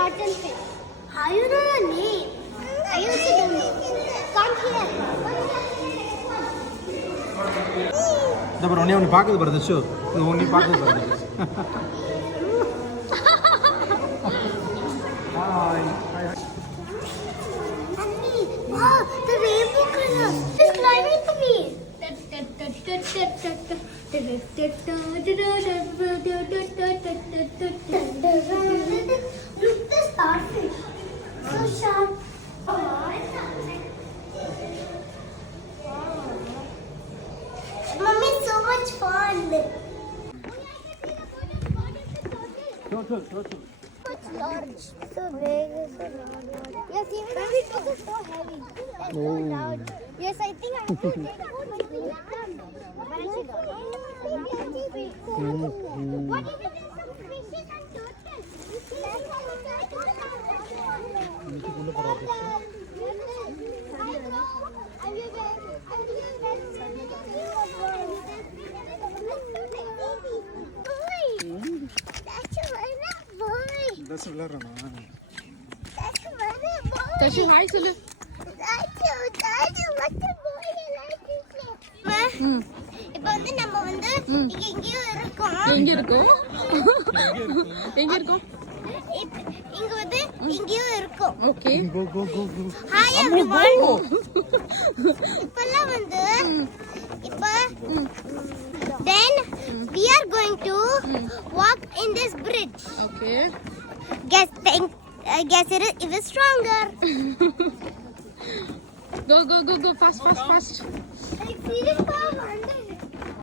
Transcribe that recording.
turtle fish. How you know the name? I also don't know. Come here. இந்த பாரு ஒண்ணே ஒன்று பார்க்குது பாரு ஷோ இது ஒண்ணே பார்க்குது பாரு hi hi Wow, the rainbow color is climbing to me. Look, the starfish. So sharp. Mommy, so much fun. It's large. So big, so large. Yes, even though it is so heavy. It's so loud. Yes, I think I have to take out my feet. What if it is some fishes and turtles? பஸ் விளையாடுறானா Tashu hi சொல்லு இப்போ வந்து நம்ம வந்து இங்க எங்கேயோ இருக்கோம். எங்க இருக்கோம் எங்க இருக்கோம் இங்க வந்து எங்கேயோ இருக்கோம். ஓகே கோ கோ கோ கோ ஹாய் எவ்ரிவன். இப்பலாம் வந்து இப்போ then we are going to walk in this bridge. Okay Guess it is even stronger. go fast Like serious power under it.